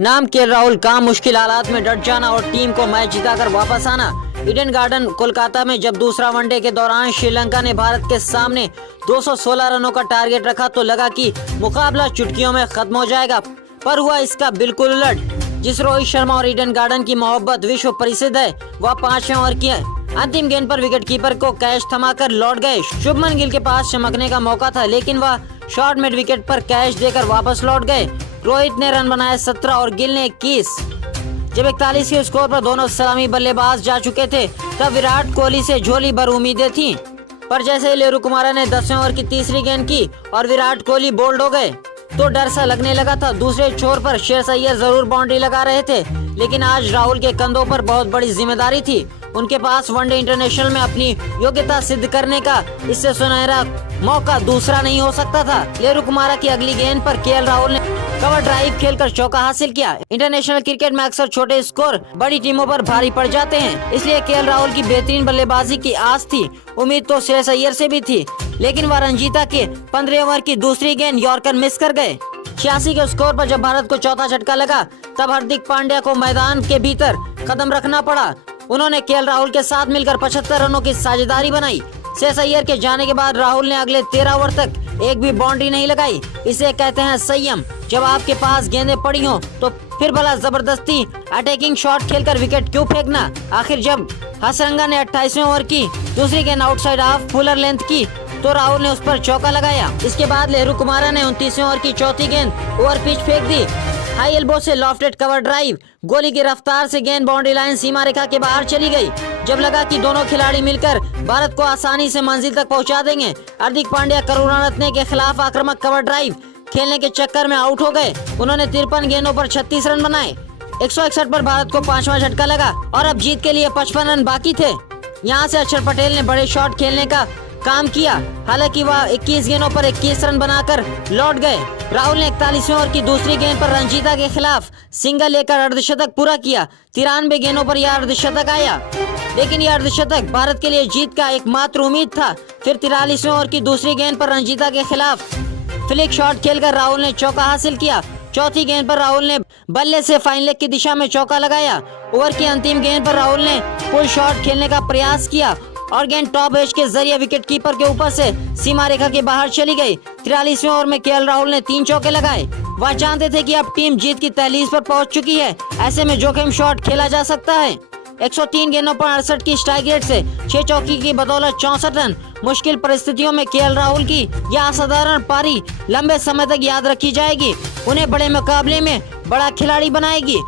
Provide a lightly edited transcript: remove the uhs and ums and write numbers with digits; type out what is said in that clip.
नाम केएल राहुल, काम मुश्किल हालात में डट जाना और टीम को मैच जिताकर वापस आना। ईडन गार्डन कोलकाता में जब दूसरा वनडे के दौरान श्रीलंका ने भारत के सामने 216 रनों का टारगेट रखा तो लगा कि मुकाबला चुटकियों में खत्म हो जाएगा, पर हुआ इसका बिल्कुल उलट। जिस रोहित शर्मा और ईडन गार्डन की मोहब्बत विश्व प्रसिद्ध है, वह 5वें ओवर की अंतिम गेंद पर विकेटकीपर को कैच थमाकर लौट गए। शुभमन गिल के पास चमकने का मौका था, लेकिन वह शॉर्ट मिड विकेट पर कैच देकर वापस लौट गए। रोहित ने रन बनाए 17 और गिल ने 21। जब 41 के स्कोर पर दोनों सलामी बल्लेबाज जा चुके थे, तब विराट कोहली से झोली भर उम्मीदें थीं। पर जैसे ही लेरू कुमारा ने 10वें ओवर की तीसरी गेंद की और विराट कोहली बोल्ड हो गए, तो डर सा लगने लगा था। दूसरे छोर पर श्रेयस अय्यर जरूर बाउंड्री लगा रहे थे, लेकिन आज राहुल के कंधों पर बहुत बड़ी जिम्मेदारी थी। उनके पास वनडे इंटरनेशनल में अपनी योग्यता सिद्ध करने का इससे सुनहरा मौका दूसरा नहीं हो सकता था। लेरू कुमारा की अगली गेंद पर केएल राहुल ने कवर ड्राइव खेलकर चौका हासिल किया। इंटरनेशनल क्रिकेट में अक्सर छोटे स्कोर बड़ी टीमों पर भारी पड़ जाते हैं, इसलिए केएल राहुल की बेहतरीन बल्लेबाजी की आस थी। उम्मीद तो श्रेयस अय्यर से भी थी, लेकिन वह रंजीता के 15 ओवर की दूसरी गेंद यॉर्कर मिस कर गए। 86 के स्कोर पर जब भारत को चौथा झटका लगा, तब हार्दिक पांड्या को मैदान के भीतर कदम रखना पड़ा। उन्होंने केएल राहुल के साथ मिलकर 75 रनों की साझेदारी बनाई। श्रेयस अय्यर के जाने के बाद राहुल ने अगले 13 ओवर तक एक भी बाउंड्री नहीं लगाई। इसे कहते हैं संयम। जब आपके पास गेंदें पड़ी हों, तो फिर भला जबरदस्ती अटैकिंग शॉट खेलकर विकेट क्यों फेंकना। आखिर जब हसरंगा ने 28वें ओवर की दूसरी गेंद आउटसाइड हाफ फुलर लेंथ की, तो राहुल ने उस पर चौका लगाया। इसके बाद लेरू कुमारा ने 29वें ओवर की चौथी गेंद ओवर पिच फेंक दी। हाई एल्बो से लॉफ्टेड कवर ड्राइव, गोली की रफ्तार से गेंद बाउंड्री लाइन सीमा रेखा के बाहर चली गई। जब लगा कि दोनों खिलाड़ी मिलकर भारत को आसानी से मंजिल तक पहुंचा देंगे, हार्दिक पांड्या करुणारत्ने के खिलाफ आक्रामक कवर ड्राइव खेलने के चक्कर में आउट हो गए। उन्होंने 53 गेंदों पर 36 रन बनाए। 161 पर भारत को 5वां झटका लगा और अब जीत के लिए 55 रन बाकी थे। यहाँ से अक्षर पटेल ने बड़े शॉट खेलने का काम किया, हालांकि वह 21 गेंदों पर 21 रन बनाकर लौट गए। राहुल ने 41वें ओवर की दूसरी गेंद पर रंजीता के खिलाफ सिंगल लेकर अर्धशतक पूरा किया। 93 गेंदों पर यह अर्धशतक आया, लेकिन यह अर्धशतक भारत के लिए जीत का एकमात्र उम्मीद था। फिर 43वें ओवर की दूसरी गेंद पर रंजीता के खिलाफ फ्लिक शॉट खेलकर राहुल ने चौका हासिल किया। चौथी गेंद पर राहुल ने बल्ले से फाइन लेग की दिशा में चौका लगाया। ओवर की अंतिम गेंद पर राहुल ने पुल शॉट खेलने का प्रयास किया और गेंद टॉप एज के जरिए विकेट कीपर के ऊपर से सीमा रेखा के बाहर चली गई। 43वें ओवर में केएल राहुल ने 3 चौके लगाए। वह जानते थे कि अब टीम जीत की दहलीज पर पहुंच चुकी है, ऐसे में जोखिम शॉट खेला जा सकता है। 103 गेंदों पर 68 की स्ट्राइक रेट से 6 चौकी की बदौलत 64 रन। मुश्किल परिस्थितियों में केएल राहुल की यह असाधारण पारी लंबे समय तक याद रखी जाएगी, उन्हें बड़े मुकाबले में बड़ा खिलाड़ी बनाएगी।